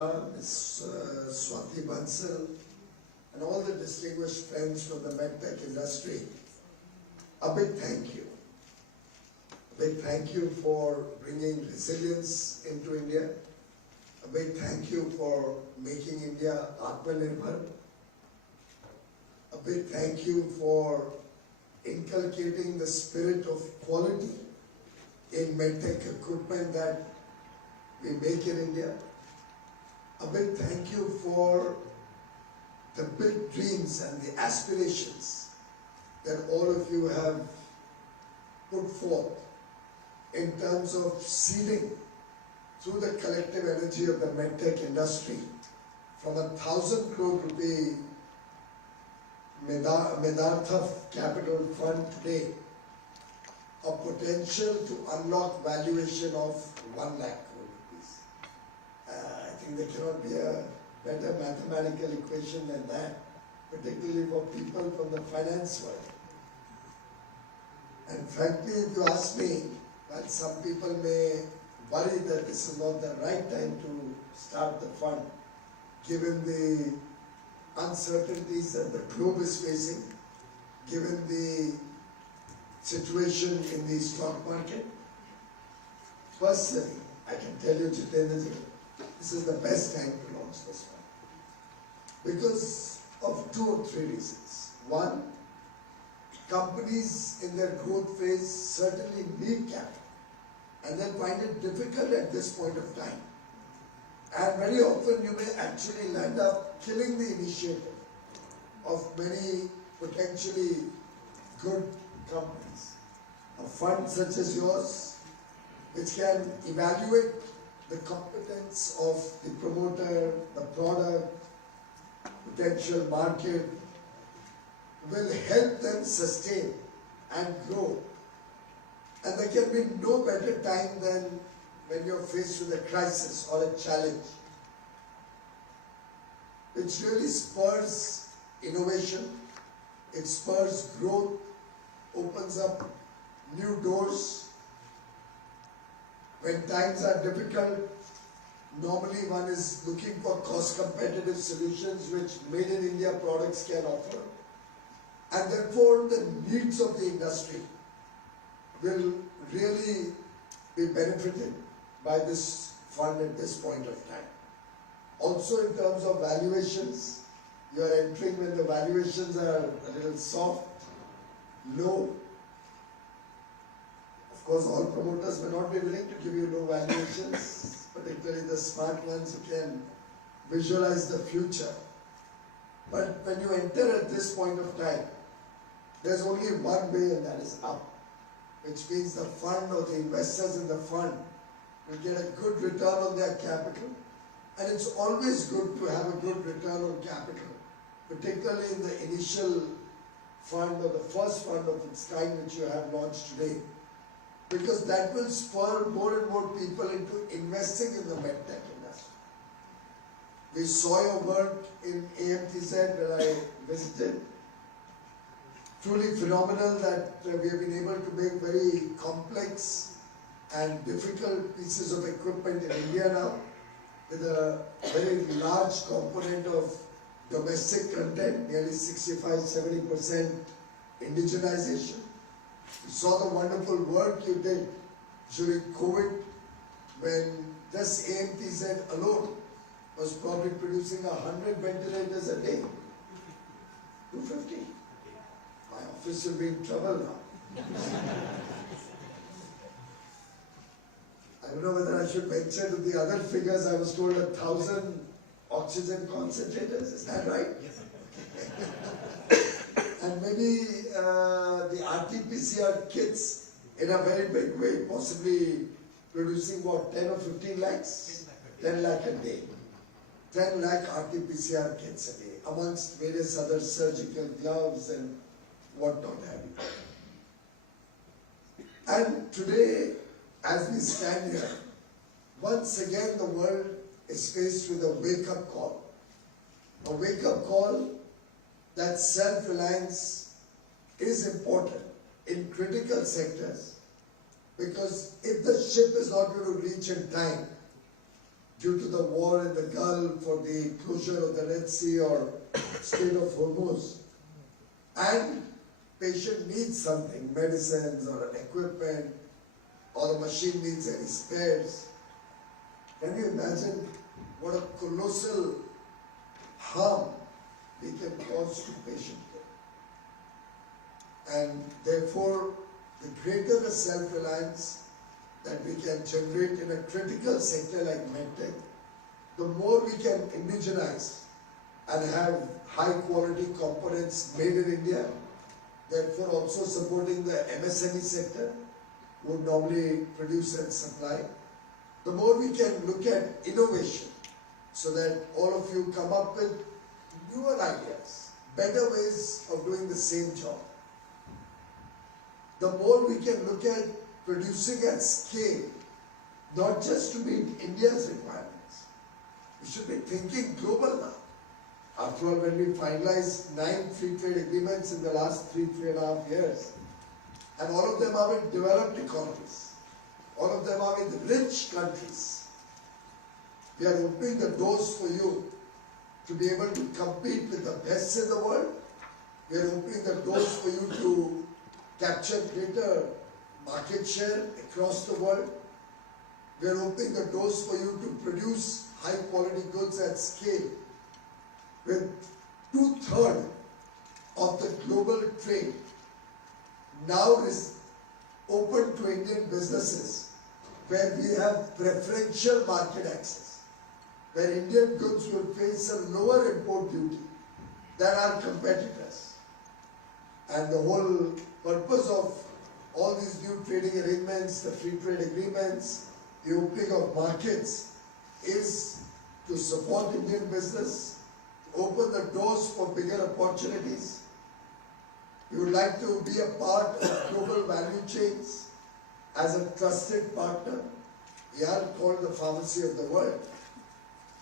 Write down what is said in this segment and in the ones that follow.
Ms. Swati Bansal, and all the distinguished friends from the medtech industry, a big thank you. A big thank you for bringing resilience into India. A big thank you for making India Atmanirbhar. A big thank you for inculcating the spirit of quality in medtech equipment that we make in India. A big thank you for the big dreams and the aspirations that all of you have put forth in terms of seeding through the collective energy of the medtech industry from 1,000 crore rupee Medartha Capital Fund today, a potential to unlock valuation of 1 lakh crore rupees. I think there cannot be a better mathematical equation than that, particularly for people from the finance world. And frankly, if you ask me, while some people may worry that this is not the right time to start the fund, given the uncertainties that the globe is facing, given the situation in the stock market, personally, I can tell you, Jitendra, this is the best time to launch this fund because of 2 or 3 reasons. One, companies in their growth phase certainly need capital, and they find it difficult at this point of time. And very often you may actually end up killing the initiative of many potentially good companies. A fund such as yours, which can evaluate the competence of the promoter, the product, potential market, will help them sustain and grow. And there can be no better time than when you're faced with a crisis or a challenge, which really spurs innovation, it spurs growth, opens up new doors. When times are difficult, normally one is looking for cost-competitive solutions which made-in-India products can offer. And therefore, the needs of the industry will really be benefited by this fund at this point of time. Also, in terms of valuations, you are entering when the valuations are a little soft, low. Of course, all promoters may not be willing to give you low valuations, particularly the smart ones who can visualize the future. But when you enter at this point of time, there's only one way, and that is up, which means the fund or the investors in the fund will get a good return on their capital. And it's always good to have a good return on capital, particularly in the initial fund or the first fund of its kind which you have launched today, because that will spur more and more people into investing in the medtech industry. We saw your work in AMTZ when I visited. Truly phenomenal that we have been able to make very complex and difficult pieces of equipment in India now, with a very large component of domestic content, nearly 65–70% indigenization. You saw the wonderful work you did during COVID, when just AMTZ alone was probably producing 100 ventilators a day. 250. My office will be in trouble now. I don't know whether I should venture to the other figures. I was told 1,000 oxygen concentrators. Is that right? Yes. And maybe the RT-PCR kits in a very big way, possibly producing what, 10 or 15 lakhs? 10 lakh a day. 10 lakh RT-PCR kits a day, amongst various other surgical gloves and whatnot have you. And today, as we stand here, once again the world is faced with a wake-up call. A wake-up call that self-reliance is important in critical sectors, because if the ship is not going to reach in time, due to the war in the Gulf or the closure of the Red Sea or Strait of Hormuz, and patient needs something, medicines or equipment, or the machine needs any spares, can you imagine what a colossal harm we can cause to patient care? And therefore, the greater the self-reliance that we can generate in a critical sector like medtech, the more we can indigenize and have high quality components made in India, therefore also supporting the MSME sector would normally produce and supply. The more we can look at innovation so that all of you come up with newer ideas, better ways of doing the same job. The more we can look at producing at scale, not just to meet India's requirements. We should be thinking global now. After all, when we finalized 9 free trade agreements in the last 3.5 years, and all of them are with developed economies, all of them are with rich countries, we are opening the doors for you to be able to compete with the best in the world. We are opening the doors for you to capture greater market share across the world. We are opening the doors for you to produce high quality goods at scale. With 2/3 of the global trade now is open to Indian businesses, where we have preferential market access, where Indian goods will face a lower import duty than our competitors. And the whole purpose of all these new trading arrangements, the free trade agreements, the opening of markets, is to support Indian business, open the doors for bigger opportunities. We would like to be a part of global value chains as a trusted partner. We are called the pharmacy of the world,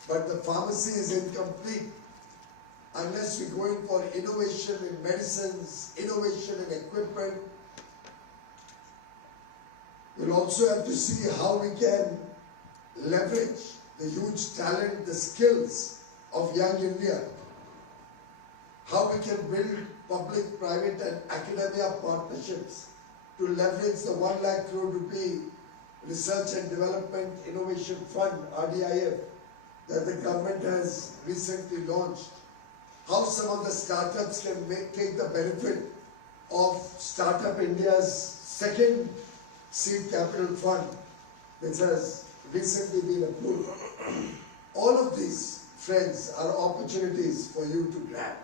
but the pharmacy is incomplete unless we go in for innovation in medicines, innovation in equipment. We'll also have to see how we can leverage the huge talent, the skills of young India. How we can build public, private and academia partnerships to leverage the 1 lakh crore rupee Research and Development Innovation Fund, RDIF, that the government has recently launched. How some of the startups can take the benefit of Startup India's second seed capital fund, which has recently been approved. All of these, friends, are opportunities for you to grab.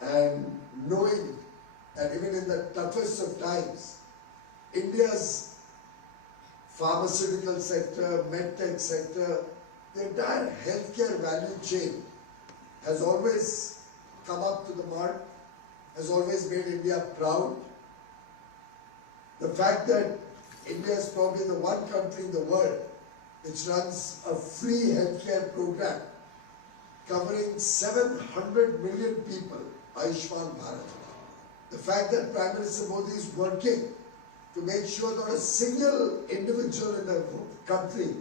And knowing that even in the toughest of times, India's pharmaceutical sector, medtech sector, the entire healthcare value chain has always come up to the mark, has always made India proud. The fact that India is probably the one country in the world which runs a free healthcare program covering 700 million people, Ayushman Bharat. The fact that Prime Minister Modi is working to make sure that a single individual in the country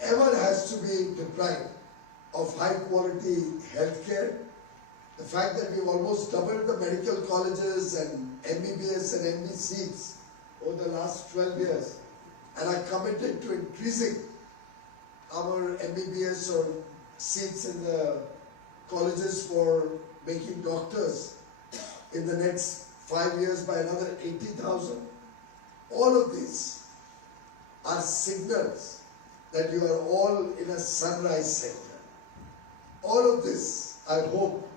ever has to be deprived of high quality healthcare. The fact that we've almost doubled the medical colleges and MBBS and MD seats over the last 12 years and are committed to increasing our MBBS or seats in the colleges for making doctors in the next 5 years by another 80,000. All of these are signals that you are all in a sunrise sector. All of this, I hope,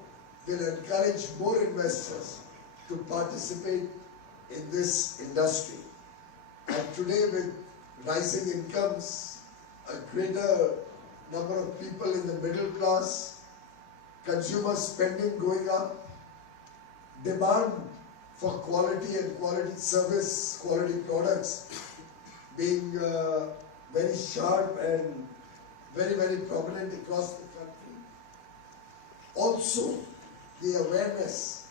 will encourage more investors to participate in this industry. And today, with rising incomes, a greater number of people in the middle class, consumer spending going up, demand for quality and quality service, quality products being very sharp and very, very prominent across the country. Also, the awareness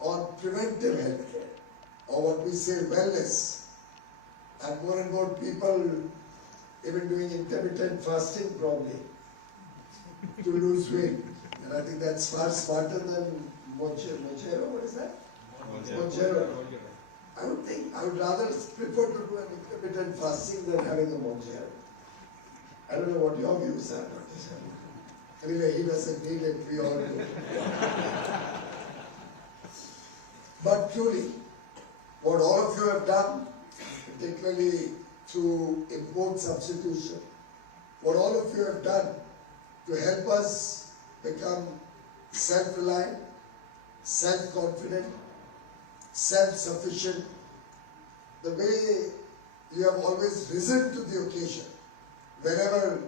on preventive healthcare, or what we say wellness, and more people even doing intermittent fasting probably to lose weight. And I think that's far smarter than Mojero, what is that? Mojero. I would rather prefer to do an intermittent fasting than having a Mojero. I don't know what your views are. Anyway, he doesn't need it, we all do. But truly, what all of you have done, particularly through import substitution, what all of you have done to help us become self-reliant, self-confident, self-sufficient, the way you have always risen to the occasion, whenever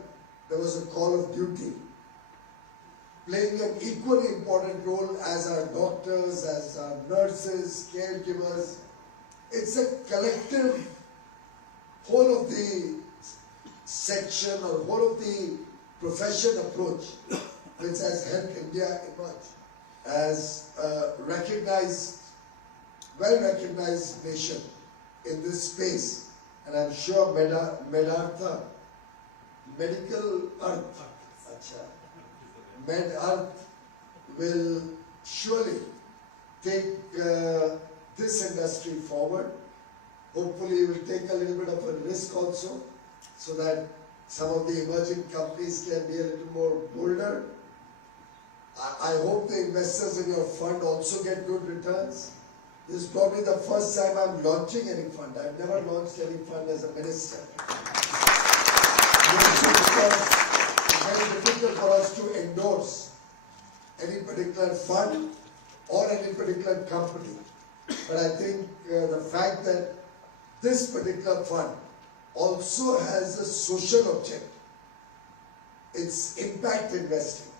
there was a call of duty, playing an equally important role as our doctors, as our nurses, caregivers. It's a collective, whole of the section or whole of the profession approach which has helped India emerge as a well-recognized nation in this space. And I'm sure Medartha, Medical Earth, MedEarth will surely take this industry forward. Hopefully will take a little bit of a risk also, so that some of the emerging companies can be a little more bolder. I hope the investors in your fund also get good returns. This is probably the first time I'm launching any fund. I've never launched any fund as a minister. It's very difficult for us to endorse any particular fund or any particular company. But I think the fact that this particular fund also has a social objective. It's impact investing.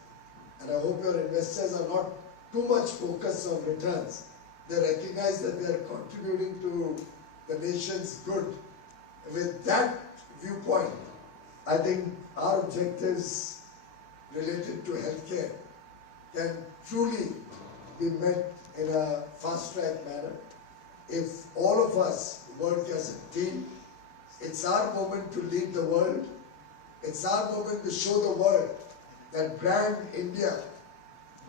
And I hope your investors are not too much focused on returns. They recognize that they are contributing to the nation's good. With that viewpoint, I think our objectives related to healthcare can truly be met in a fast-track manner. If all of us work as a team, it's our moment to lead the world. It's our moment to show the world that brand India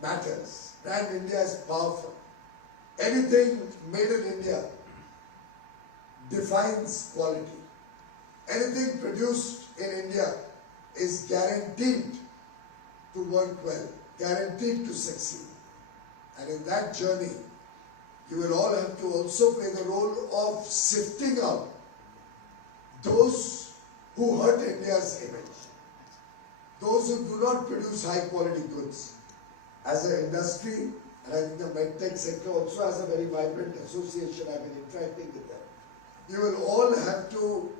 matters. Brand India is powerful. Anything made in India defines quality. Anything produced in India is guaranteed to work well, guaranteed to succeed. And in that journey, you will all have to also play the role of sifting out those who hurt India's image, those who do not produce high quality goods. As an industry, and I think the medtech sector also has a very vibrant association, I've been interacting with them. You will all have to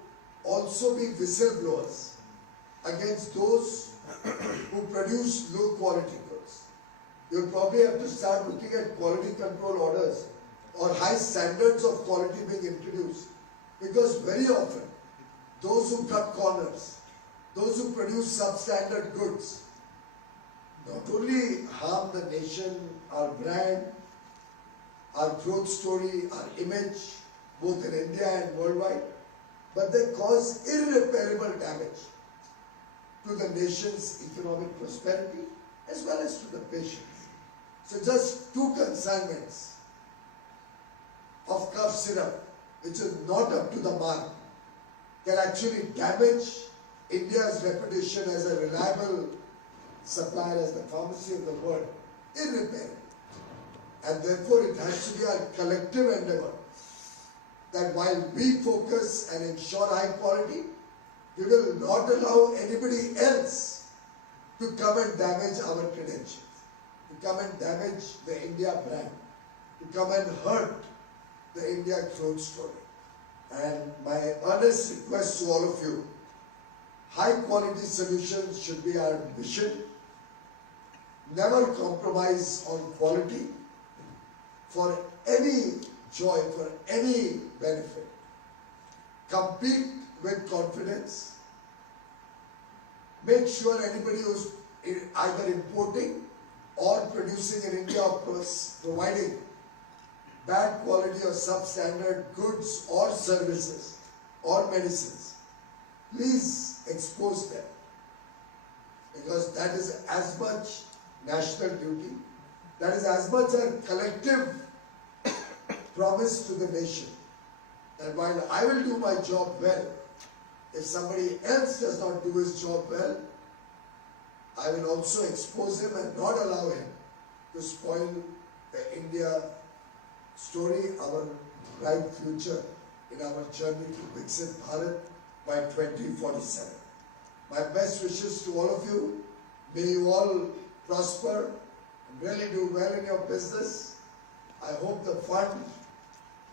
also be whistleblowers against those who produce low quality goods. You'll probably have to start looking at quality control orders or high standards of quality being introduced, because very often those who cut corners, those who produce substandard goods, not only harm the nation, our brand, our growth story, our image, both in India and worldwide, but they cause irreparable damage to the nation's economic prosperity as well as to the patients. So just 2 consignments of cough syrup, which is not up to the mark, can actually damage India's reputation as a reliable supplier, as the pharmacy of the world, irreparably. And therefore it has to be our collective endeavor that while we focus and ensure high quality, we will not allow anybody else to come and damage our credentials, to come and damage the India brand, to come and hurt the India growth story. And my earnest request to all of you, high quality solutions should be our mission. Never compromise on quality for any joy, for any benefit. Compete with confidence. Make sure anybody who's either importing or producing in India or providing bad quality or substandard goods or services or medicines, please expose them. Because that is as much national duty, that is as much a collective promise to the nation. That while I will do my job well, if somebody else does not do his job well, I will also expose him and not allow him to spoil the India story, our bright future in our journey to Viksit Bharat by 2047. My best wishes to all of you. May you all prosper and really do well in your business. I hope the fund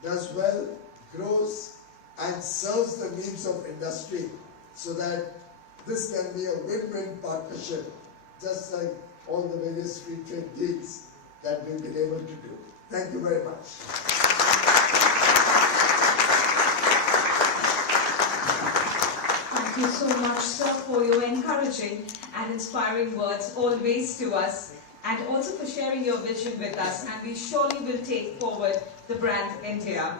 does well, grows, and serves the needs of industry so that this can be a win-win partnership, just like all the various free trade deals that we've been able to do. Thank you very much. Thank you so much, sir, for your encouraging and inspiring words always to us, and also for sharing your vision with us, and we surely will take forward the brand India.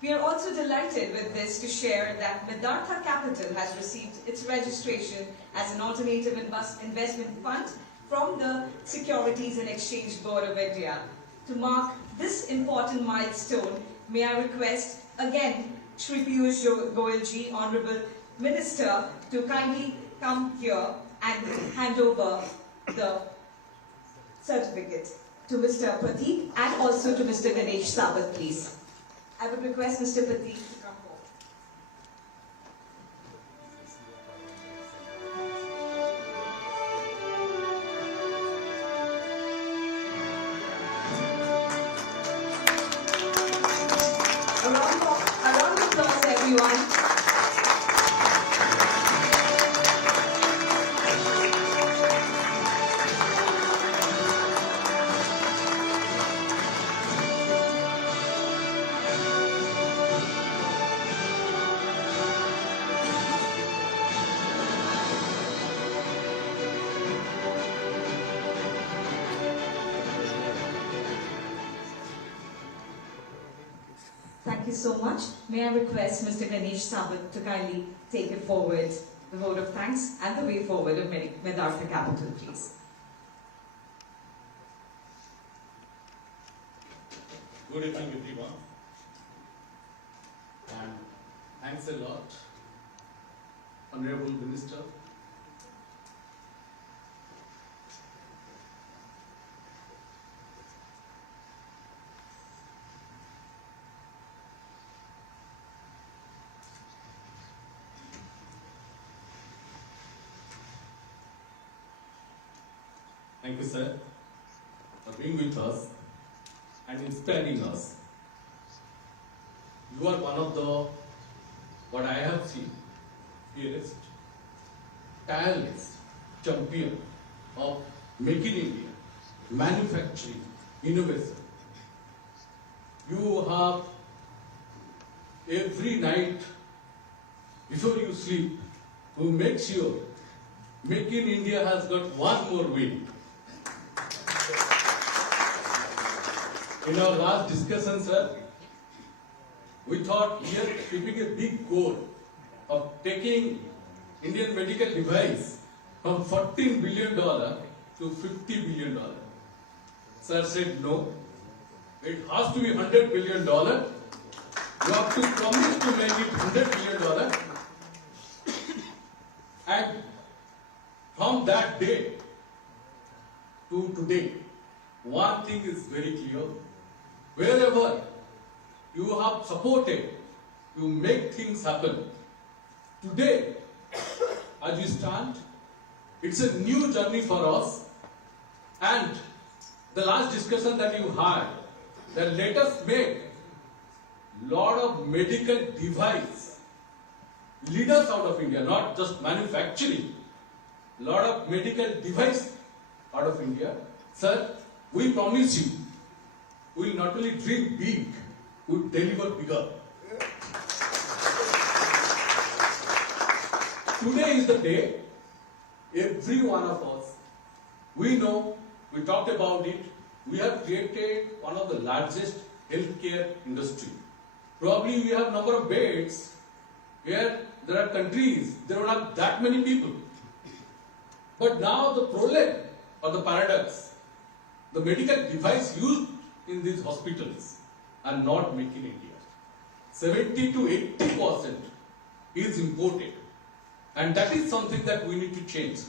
We are also delighted with this to share that Medhartha Capital has received its registration as an alternative investment fund from the Securities and Exchange Board of India. To mark this important milestone, may I request again Shri Piyush Goyalji, Honorable Minister, to kindly come here and hand over the certificate to Mr. Prateek and also to Mr. Ganesh Sabat, please. I would request Mr. Prateek to come forward. A round of applause, everyone. Thank you so much. May I request Mr. Ganesh Sabat to kindly take it forward, the vote of thanks and the way forward of Medhartha Capital, please. Good evening, everyone. And thanks a lot, Honorable Minister. Thank you, sir, for being with us and inspiring us. You are one of the, what I have seen, fiercest, tireless champion of Make in India, manufacturing, innovation. You have every night before you sleep to make sure Make in India has got one more win. In our last discussion, sir, we thought we are keeping a big goal of taking Indian medical device from $14 billion to $50 billion. Sir said no, it has to be $100 billion. You have to promise to make it $100 billion. And from that day to today, one thing is very clear. Wherever you have supported, you make things happen. Today, as we stand, it's a new journey for us. And the last discussion that you had, that let us make lot of medical device leaders out of India, not just manufacturing, lot of medical device out of India. Sir, we promise you, we will not only dream big, we will deliver bigger. Today is the day, every one of us, we know, we talked about it, we have created one of the largest healthcare industry. Probably we have number of beds where there are countries, they don't have that many people. But now the problem or the paradox, the medical device used in these hospitals are not made in India. 70 to 80% is imported. And that is something that we need to change.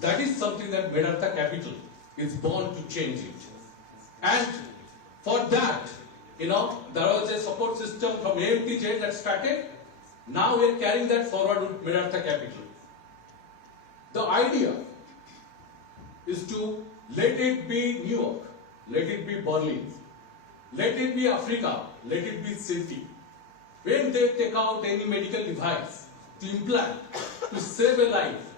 That is something that Medhartha Capital is born to change it. And for that, there was a support system from AMTJ that started. Now we are carrying that forward with Medhartha Capital. The idea is to let it be New York, let it be Berlin, let it be Africa, let it be City. When they take out any medical device to implant, to save a life,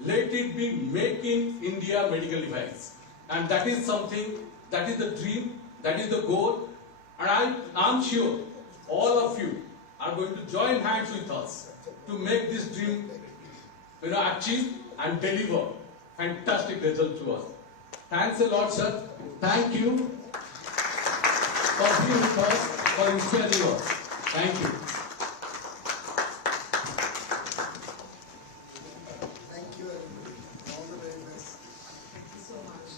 let it be Make in India medical device. And that is something, that is the dream, that is the goal. And I'm sure all of you are going to join hands with us to make this dream achieve and deliver fantastic results to us. Thanks a lot, sir. Thank you for being with us, for inspiring us. Thank you. Thank you, everybody. All the very best. Thank you so much.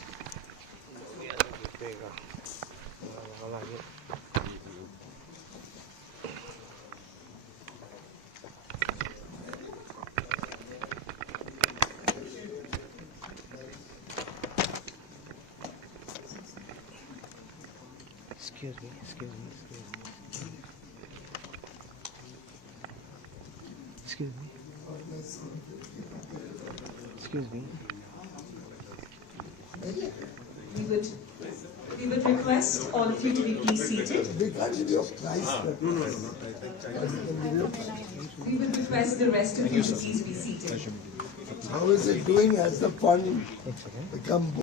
Excuse me. Excuse me. We would request all of you to be please seated. We can't give you a prize. We would request the rest of you to please be seated. How is it doing as the fund become